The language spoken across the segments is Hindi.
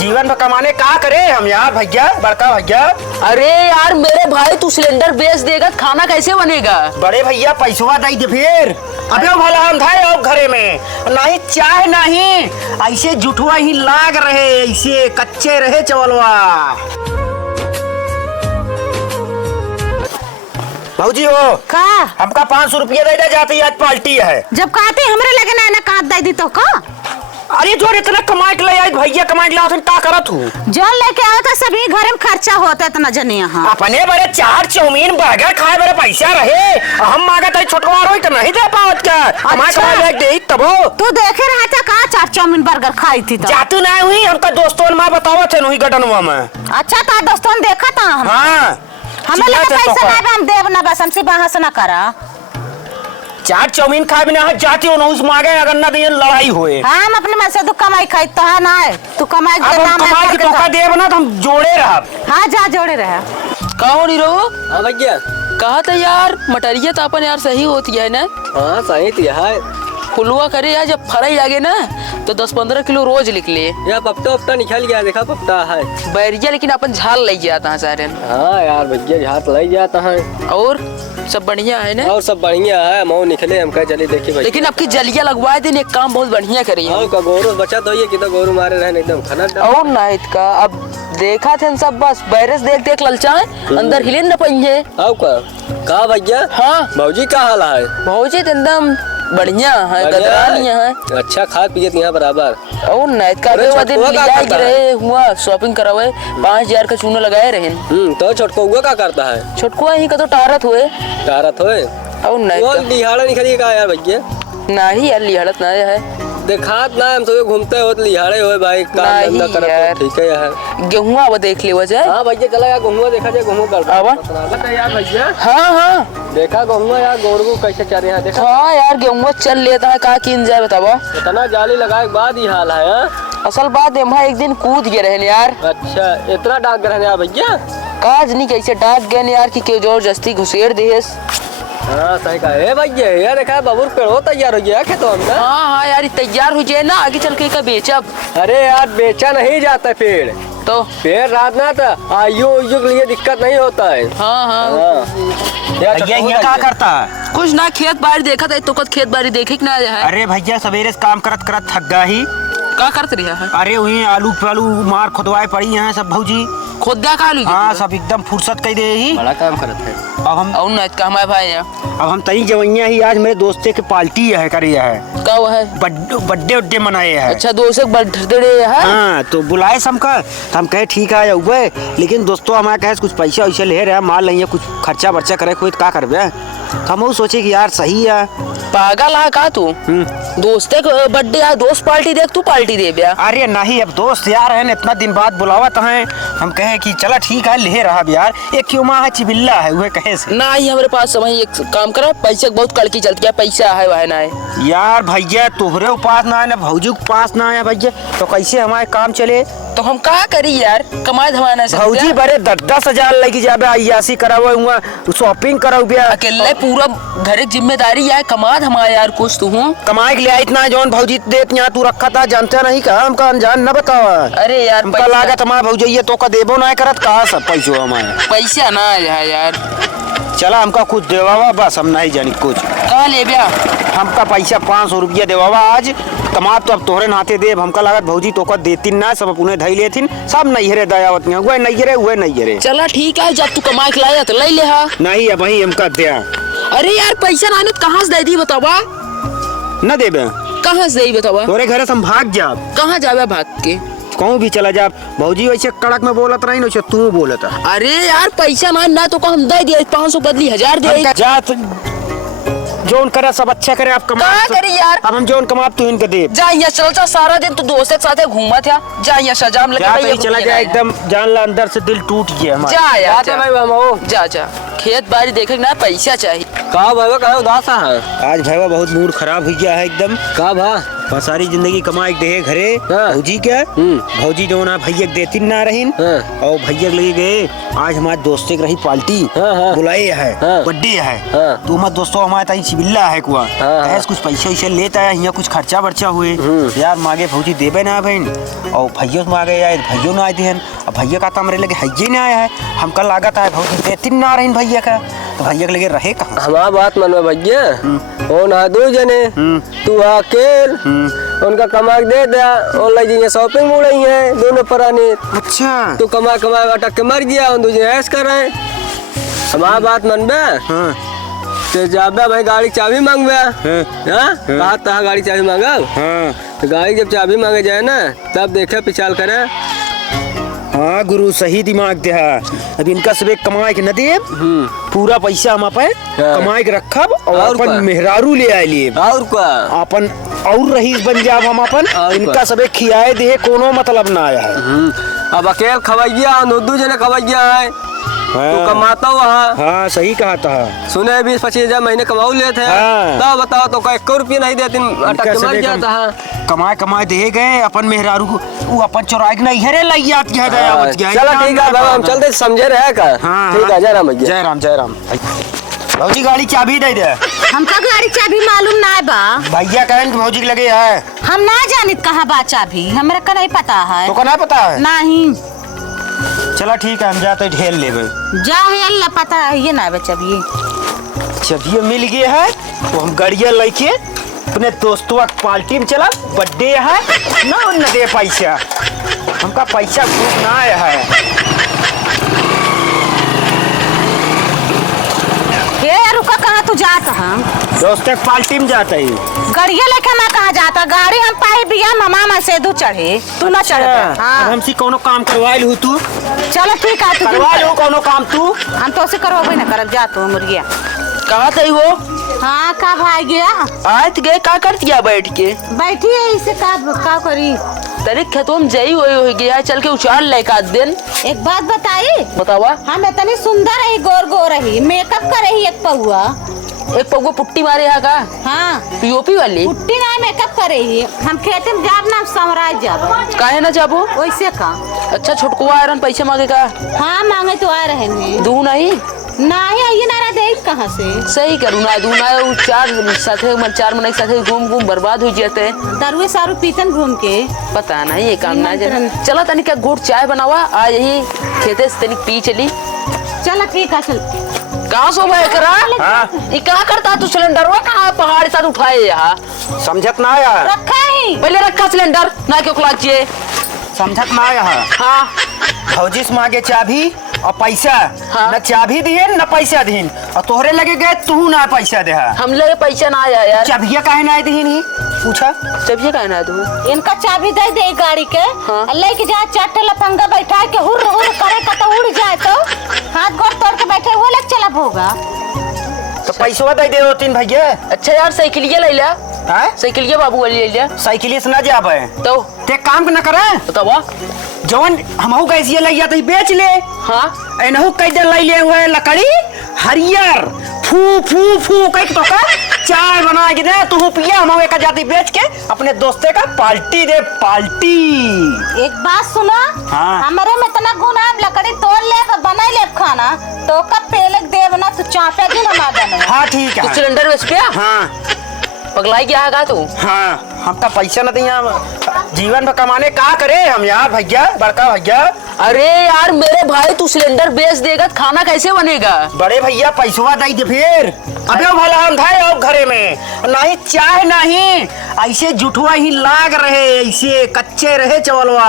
जीवन भर कमाने का करे हम यार भैया, बड़का भैया। अरे यार मेरे भाई तू सिलेंडर बेच देगा, खाना कैसे बनेगा? बड़े भैया पैसवा दे दे फिर। अबे भला अंधाए अब घरे में नहीं चाय नहीं, ऐसे जुठवा ही लाग रहे, ऐसे कच्चे रहे चवलवा। भाजी हो का हमका 500 रुपया दे दे, जाती आज पार्टी है। जब कहते हमरे लगे ना काट दे दी तो का? अरे जो इतना कमाई के ले आई भैया, कमाई के लाओ का करत हूँ। जो लेके आओ तो सभी घर में खर्चा होता है इतना जने यहाँ। अपने बड़े चार चाउमीन बर्गर खाए बड़े पैसा रहे, हम मांगत है छोटवा रोई तो नहीं दे पावत का। कमाई कमाई दे तबो तू देखे रहा था का 4 चाउमीन बर्गर खाई थी तो? जातू ना हुई हमका दोस्तों माँ बतावा थे नहीं गटनवा में। अच्छा था दोस्तों ने देखा था हम। हाँ हमें लगा पैसा ना हम देव ना बस हमसे बहस ना करा। 4 चाउमीन खाए बिना जाती हो ना उस मांगे अगर ना दिए लड़ाई होए। हाँ हम अपने में से तू कमाई खाई तो है ना है तू कमाई अब हम कमाई की धोखा देव ना तो हम जोड़े रहा। हाँ जा जोड़े रहा। कहो नीरो? हाँ भैया कहा था यार मटरिया तो अपन यार सही होती है ना? हाँ सही तो है। फुलवा करे यार जब फराई लगे ना तो 10-15 किलो रोज निकले। यार पप्ता उपता निकल गया, देखा पप्ता है बैरिया, लेकिन अपन झाल ले जाता है सारे। हाँ यार भैया हाथ लग जाता है। और सब बढ़िया है ना? और सब बढ़िया है, मऊ निकले हम कह चले देखे भैया। लेकिन आपकी जलिया लगवाए दिन एक काम बहुत बढ़िया करी है। का गोरू बचा तो ये कि तो गोरू मारे रहे एकदम खाना। और नाइट का अब देखा थे सब बस वायरस देख देख ललचाए अंदर हिले न पाइए। आओ का भैया? हाँ भौजी का हाल है? भौजी तो एकदम बढ़िया है, गदरानिया है। अच्छा खा पिए यहाँ बराबर। और नाइट का दिन रहे हुआ शॉपिंग करावे 5000 का चूना लगाए रहे। तो छोटको का करता है? छोटकुआ ही का तो टारत हुए। टारत होए और नाइट लिहाड़ा निकली का यार भैया? नहीं यार लिहाड़त ना है, देखात ना हम सब घूमते हो तो लिहाड़े हो भाई, काम धंधा करत ठीक है यार। गेहूं अब देख ले वजह। हां भैया चला यार गेहूं देखा जाए, गेहूं कर आवा यार भैया। हां हां देखा गेहूं यार गोरगू कैसे चल रहा है देखा। हां यार गेहूं चल लेता है का किन जाए बतावा। इतना जाली लगाए के बाद ही हाल है। असल बात है भाई एक दिन कूद गए रहे यार। अच्छा इतना डाक रहे यार भैया? काज नहीं कैसे डाक गए यार कि क्यों जबरदस्ती घुसेड़ देस। हाँ सही कहा है भैया। यार देखा बबूर पेड़ो तैयार हो गया खेतों में। हाँ हाँ यार तैयार हो जाए ना आगे चल के का बेचब। अरे यार बेचा नहीं जाता पेड़, तो पेड़ रात ना था आयु के लिए दिक्कत नहीं होता है। हाँ हाँ भैया ये क्या करता है? कुछ ना खेत बाड़ी देखा था तो खेत बाड़ी देखे कि ना है। अरे भैया सवेरे से काम करत करत थक गया ही। का करते रहा है? अरे वही आलू पालू मार खुदवाए पड़ी हैं सब भौजी। खुदा का आलू? हाँ सब एकदम फुर्सत कर दे ही। बड़ा काम करते हैं। अब हम और ना का हमारे भाई है। अब हम तई जवैया ही आज मेरे दोस्ते की पार्टी है करे है। का है? बर्थडे उड्डे मनाए है। अच्छा दोस्त बर्थडे है। हाँ तो बुलाए सबका तो हम कहे ठीक है हुए, लेकिन दोस्तों हमारे कहे कुछ पैसा वैसा ले रहे माल नहीं है, कुछ खर्चा बर्चा करे कोई का करबे। तो हम सोचे कि यार सही है। पागल है का तू? दोस्ते बर्थडे है, दोस्त पार्टी देख तू पार्टी दे बिया। अरे नहीं अब दोस्त यार है इतना दिन बाद बुलावत है, हम कहे कि चला ठीक है ले रहा यार। एक क्यों माँ है चिबिल्ला है वह कहे से ना ही हमारे पास समय एक काम करो, पैसे बहुत कड़की चलती है, पैसा है वह ना है यार। भैया तोहरे पास ना है ना भौजी के पास ना है भैया, तो कैसे हमारे काम चले? तो हम क्या करी यार, कमाए धमाना से भौजी बड़े 10-10 हजार लेके जाबे, अय्यासी करावे हुआ शॉपिंग करावे। अकेले पूरा घर की जिम्मेदारी है, कमा धमा यार कुछ तू हूँ कमाए के लिए इतना जौन भौजी देत यहाँ तू रखा था जानते नहीं का हमका अनजान न बतावा। अरे यार हमका लागत हमारा भौजैया तो का देबो ना करत कहा सब पैसो हमारे पैसा ना है यार। चला हमका कुछ देवावा बस, हम नहीं जानी कुछ कहा ले बिया। हमका पैसा 500 रुपया देवावा आज कमा तो अब तोहरे नाते देव। हमका लागत भौजी तो का देती ना, सब अपने धई लेथिन सब नहीं रे दयावत में हुए नहीं रे। चला ठीक है जब तू कमा के लाया तो ले ले हा। नहीं अब वही हमका दिया। अरे यार पैसा ना कहाँ से दे दी बतावा? न देबे कहाँ से दे बतावा? तोरे घर से हम भाग जा। कहाँ जावे भाग के? कहूँ भी चला जा। भौजी वैसे कड़क में बोलत रही ना तू बोलता। अरे यार पैसा ना तो हम दे दिए 500 बदली 1000 दे जा जोन करे सब अच्छा करे। आप कमा करी यार, अब हम जोन कमा तू इनके दे जा यहाँ चल जा सारा दिन तू दोस्त के साथ घूमा था। जा यहाँ सजाम लगे चला जा एकदम जान ला अंदर से दिल टूट गया हमारा। जा यार जा जा खेत बाड़ी देखे ना पैसा चाहिए। कहा भाई कहा उदास है आज भाई बहुत मूड खराब हो गया है एकदम। कहा भा और सारी जिंदगी कमाई दे घरे हाँ। भौजी के भौजी जो ना भैया देती ना रहीन हाँ। और भैया लगे गए आज हमारे दोस्ते की रही पार्टी हाँ, हाँ। बुलाए है हाँ। बर्थडे है हाँ। तो हमारे दोस्तों हमारे ताई सिबिल्ला है कुआ हाँ। ऐसे कुछ पैसे वैसे लेता है यहाँ कुछ खर्चा वर्चा हुए यार मांगे भौजी देवे ना बहन और भैया मांगे यार भैया ना आए थे और भैया का तो हमारे लगे हैये ना आया है हमका लागत है भौजी देती ना रही भैया का तो भैया के लगे रहे कहाँ हमारा बात मनवा भैया वो ना दो जने तू अकेल उनका कमा के दे दिया ऑनलाइन जी शॉपिंग मुड़ रही है दोनों पराने अच्छा तू कमा अटक के मर गया उन दूसरे ऐश कर रहे हमारा बात मन बे हाँ तो जाबे भाई गाड़ी चाबी मांगबे हाँ कहा तहा गाड़ी चाबी मांगा हाँ तो गाड़ी जब चाबी मांगे जाए ना तब देखे पिछाल करे हाँ गुरु सही दिमाग दे अब इनका सब एक कमाए के न दे पूरा पैसा हम अपन कमाए के रखब और और अपन का? मेहरारू ले आए लिए और क्या अपन और रहीस बन जाब हम अपन और इनका का? सब एक खियाए दे कोनो मतलब ना आया है अब अकेल खवैया दो जने खवैया है हाँ। तू कमाता वहाँ हाँ सही कहा था सुने 20-25 महीने कमाऊ लेते हैं हाँ। तब बताओ तो का 1 रुपया नहीं देते अटक के मर जाता है कमाए कमाए दे गए अपन मेहरारू को वो अपन चौराहे के नहीं है लाई जाती है दया बच गया चलो ठीक है बाबा हम चलते समझे रहे का हाँ, ठीक है जय राम भैया जय राम भौजी गाड़ी चाबी दे दे हमका गाड़ी चाबी मालूम ना है बा भैया कहें कि भौजी के लगे है हम ना जानित कहाँ बा चाबी हमरा का नहीं पता है तो को ना पता है नहीं चला ठीक है हम जाते ढेल लेबे जा है अल्लाह पता है ये ना बा चाबी चाबी मिल गया है तो हम गाड़िया लेके अपने दोस्तों की पार्टी में चला बर्थडे है ना न दे पैसा हमका पैसा खूब ना आया है ये रुका कहाँ तू जात हम दोस्तों की पार्टी में जाते ही गड़िया लेके मैं कहाँ जाता गाड़ी हम पाई बिया मामा से दू चढ़े तू ना चढ़ अब हाँ हमसे कोनो काम करवा लू तू चलो ठीक है तू करवा लू कोनो काम तू हम तो उसे करवाबे ना करब जा तू मुर्गिया कहाँ थे वो हाँ का भाई गया आज गए का कर दिया बैठ के बैठी है इसे का करी तेरे खेतों में जई हो गया चल के उचार ले का दिन एक बात बताई बतावा हम इतनी सुंदर रही गोर गोर रही मेकअप कर रही एक पौआ एक पगो पुट्टी मारे यहाँ का हाँ पीओपी वाली पुट्टी ना मेकअप कर रही हम खेते में जाब ना समराज जाब काहे ना जाबो वैसे का अच्छा छोटकुआ आयरन पैसे मांगेगा हाँ मांगे तो आ रहे हैं दू नहीं नहीं आइए ना दे कहाँ से सही करू ना दू ना चार चार महीने साथे घूम घूम बर्बाद हो जाते दारुए सारू पीतन घूम के पता नहीं ये काम ना जाने चला तनिक का गुड़ चाय बनावा आज यही खेते से तनिक पी चली चल ठीक है चल कहाँ सो भाई करा हाँ ये क्या करता तू सिलेंडर वो कहाँ पहाड़ साथ उठाए यहाँ समझत ना आया रखा ही पहले रखा सिलेंडर ना क्यों खिलाचिए समझत ना आया हाँ भौजी से मांगे चाबी और पैसा हाँ। न चाबी दिए न पैसा दीन और तोहरे लगे गए तू ना पैसा दे हम लगे पैसा ना आया यार चाबिया काहे ना दीन ही पूछा जब ये कहना तू इनका चाबी दे दे गाड़ी के हाँ। लेके जा चाटे लफंगा बैठा के हुर हुर करे का तो उड़ जाए तो हाथ गोड़ तोड़ के बैठे वो लग चला होगा तो पैसा दे दे 2-3 भैया अच्छा यार साइकिलिया ले लिया हैं साइकिलिया बाबू वाली ले लिया साइकिल से ना जाबे तो ते काम न करे बतावा जवन हमहू गैसिया लइया तो बेच ले हाँ एनहू कई दे लई ले हुए लकड़ी हरियर फू फू फू कई तो का चाय बना के दे तू पिया हम एक जाती बेच के अपने दोस्ते का पार्टी दे पार्टी एक बात सुनो हाँ। हमारे में इतना गुना है लकड़ी तोड़ ले बना ले खाना तो कब पेलक देव ना तू चापे दिन हमारा बनो हाँ ठीक तू है सिलेंडर बेच पिया हाँ पगलाई क्या है तू हाँ हमका पैसा न दिया जीवन में कमाने का करे हम यार भैया बड़का भैया अरे यार मेरे भाई तू सिलेंडर बेच देगा तो खाना कैसे बनेगा बड़े भैया पैसवा दे दे फिर अबे भला हम धाए अब घरे में नहीं चाय नहीं ऐसे जुठवा ही लाग रहे ऐसे कच्चे रहे चवलवा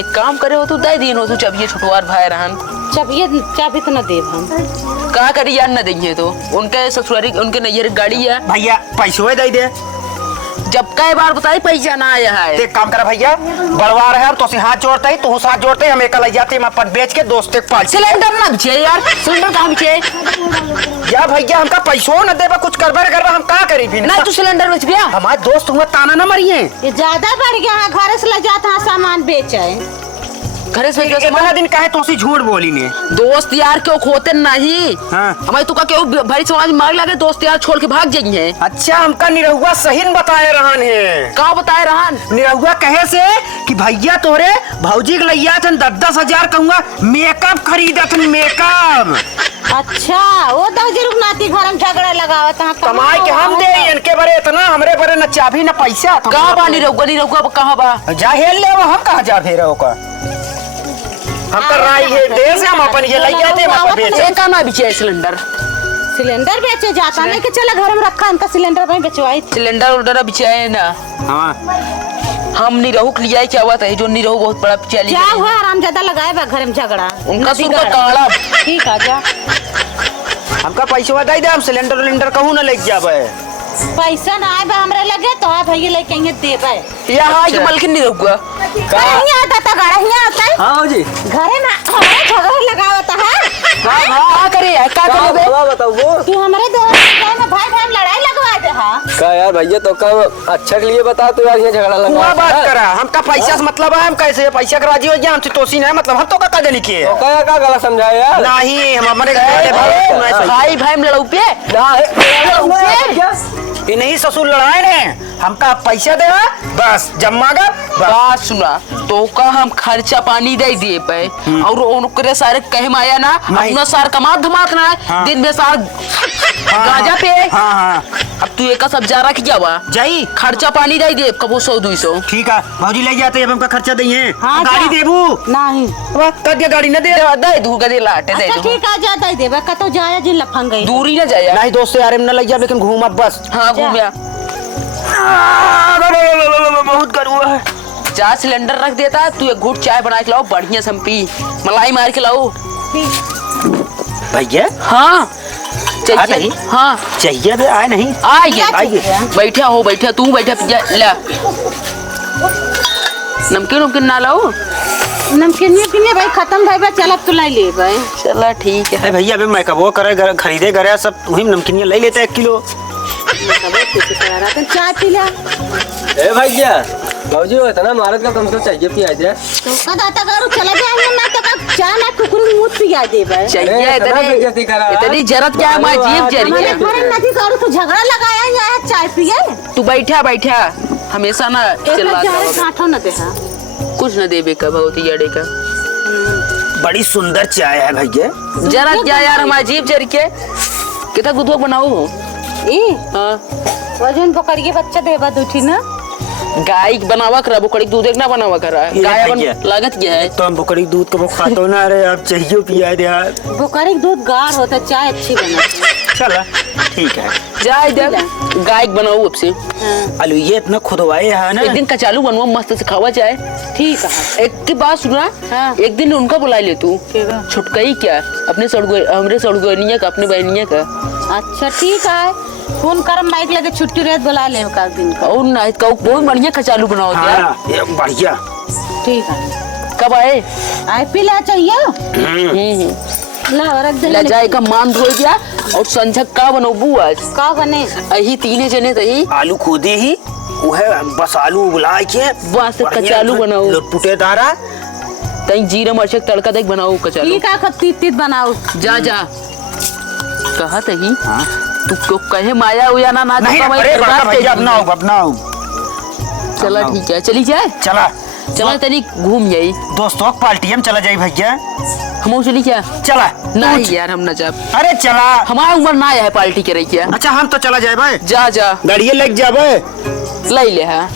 एक काम करे हो तू दे दिन हो तू जब ये छुटवार भाई रहन चाबी तो न देव हम का करी यार न देंगे तो उनके ससुरारी उनके नैयर गाड़ी है भैया पैसवा दे दे जब कई बार बताई पैसा ना आया है एक काम करा भैया बड़वा रहे हम तो से हाथ जोड़ते ही तू साथ जोड़ते हम एक लग जाते हम अपन बेच के दोस्त के पास सिलेंडर ना बिछे यार सिलेंडर कहाँ बिछे या भैया हमका पैसो न देबा कुछ करबे करबा हम का करी फिर ना तू सिलेंडर बेच पिया हमारे दोस्त हुआ ताना न मरिए ये ज्यादा बढ़ गया है घर से ले जाता है सामान बेचे घरे से इतना दिन काहे तोसी झूठ बोली ने? दोस्त यार क्यों खोते नहीं? हाँ। हमारे तू का क्यों भारी समाज मार लगे दोस्त यार छोड़ के भाग जाई है? अच्छा हमका निरहुआ सही न बताए रहन है। का बताए रहन? निरहुआ कहे से कि भैया तोरे भौजी के लैया थन 10-10 हजार कहूँगा मेकअप खरीदत मेकअप। अच्छा वो दौजी रुकनाती घर में झगड़ा लगावत है कमाई के हम दे इनके बरे इतना हमरे बरे न चाभी न पैसा। कहाँ बा निरहुआ कहाँ बा? जा हेल ले वो हम कहाँ जा फेरे ओका। हम कर राई है देश हम अपन ये लैया थे हम बेच। एक का ना बिचे सिलेंडर बेचे जाता नहीं कि चला घर में रखा इनका सिलेंडर वहीं बेचवाई थी। सिलेंडर उल्डर बिछाए ना। हाँ हम निरहु लिया है क्या हुआ था जो निरहु बहुत बड़ा चली क्या हुआ आराम ज्यादा लगाए बा घर में झगड़ा उनका सुर का काला। ठीक है जा हमका पैसा दे दे हम सिलेंडर कहूँ न लेके जाबे। पैसा ना आए बा हमरे लगे तो आप भैया लेके आएंगे देबे। यहाँ ये मलकिन नहीं रुका नहीं आता था गाड़ा यहाँ आता है। हाँ जी घरे में हमारे झगड़ा लगावत है। क्या करे क्या करे बे? बताओ वो कि हमारे दोस्त में भाई भाई लड़ाई लगवा दे। हाँ का यार भैया तो का अच्छा के लिए बता तो यार ये झगड़ा लगा। हुआ बात करा हमका पैसा से मतलब है हम कैसे पैसा का राजी हो गया हमसे तोसी नहीं मतलब हम तो का देने की तो का गलत समझाया यार? नहीं हम हमारे घर भाई भाई में लड़ाऊ पे ये नहीं ससुर लड़ाए ने हमका पैसा दे बस जब मांगा बात सुना तो का हम खर्चा पानी दे दिए पे और उनके सारे कहे माया ना अपना सार कमा धमाक ना हाँ। दिन में सार गाजा पे। हाँ हाँ अब तू एक सब जा रहा क्या हुआ जाई खर्चा पानी दे दे कबो 100-200 ठीक है भौजी ले जाते हमका खर्चा दइए। हाँ, गाड़ी जा। देबू नहीं कद के गाड़ी न दे दे दू दे लाटे दे अच्छा दू ठीक है जाता ही देबे का तो जाया जी लफंग गई। दूरी ना जाया नहीं दोस्त यार न ले जा लेकिन घूम अब बस। हाँ घूमिया बहुत गरुआ है। जा सिलेंडर रख देता तू एक घूट चाय बना के लाओ बढ़िया संपी मलाई मार के लाओ। भैया हाँ आ नहीं? हाँ चाहिए भी आए नहीं आइए बैठा हो बैठा तू बैठा ला नमकीन ना लाओ। नमकीन भाई खत्म भाई चल अब तो लाई ले भाई। चला ठीक है भैया अभी मैं कबो करे खरीदे करे सब वही नमकीन ले लेते 1 किलो। चाय पी ला ए भैया बाबूजी वो इतना मारत का तुमको चाहिए पिया दे तो का दाता गारू चला जाए ना तो का चाय ना कुकुर मुंह पिया दे भाई। चाहिए इतनी जरूरत क्या है मैं जीप जरी हमारे है घर में नदी गारू तो झगड़ा लगाया या चाय पिए तू बैठा हमेशा ना चिल्लाता एक काठो न दे। कुछ न देबे का भगवती जड़े का बड़ी सुंदर चाय है भैया। जरा जा यार हमारी जीप जरी के कितना गुदुआ बनाओ। ए हाँ वजन पकड़ के बच्चा देबा दूठी ना गाय बनावा करा बुकड़ी दूध एक ना बनावा करा गाय भैया। लागत क्या है? तो हम बकरी दूध को खातो ना अरे आप चाहिए पिया दे यार। बुखारी दूध गाढ़ होता चाय अच्छी बनती। चला ठीक है जा इधर गाय बनाओ अब से। अलू ये इतना खुदवाए है ना एक दिन कचालू बनवा मस्त से खावा चाहे। ठीक है एक की बात सुना हाँ। एक दिन उनका बुला ले तू छुटकाई क्या अपने हमरे सड़गोनिया का अपने बहनिया का। अच्छा ठीक है फोन कर माइक लगे छुट्टी रहत बुला ले का दिन का। और ना इसका बहुत बढ़िया कचालू बनाओ यार। हाँ, ये बढ़िया ठीक है कब आए? आई पी ला चाहिए ला रख दे ले जाए का मान धो गया और संझक का बनोबू आज का बने अही तीने जने तही आलू खोदे ही वो है बस आलू उबला के बस कचालू बनाओ लुटपुटे दारा तई जीरा मर्च तड़का देख बनाओ कचालू। ठीक है तीत बनाओ जा कहा तही तू क्यों कहे माया हुआ ना नहीं अरे बड़ा भैया अपना चला ठीक है चली जाए चला तनी घूम जाई दोस्तों पार्टी हम चला जाए भैया हम चली क्या चला नहीं यार हम ना जा अरे चला हमारा उम्र ना है पार्टी करे क्या। अच्छा हम तो चला जाए भाई जा गाड़िए लेके जाबे ले ले। हाँ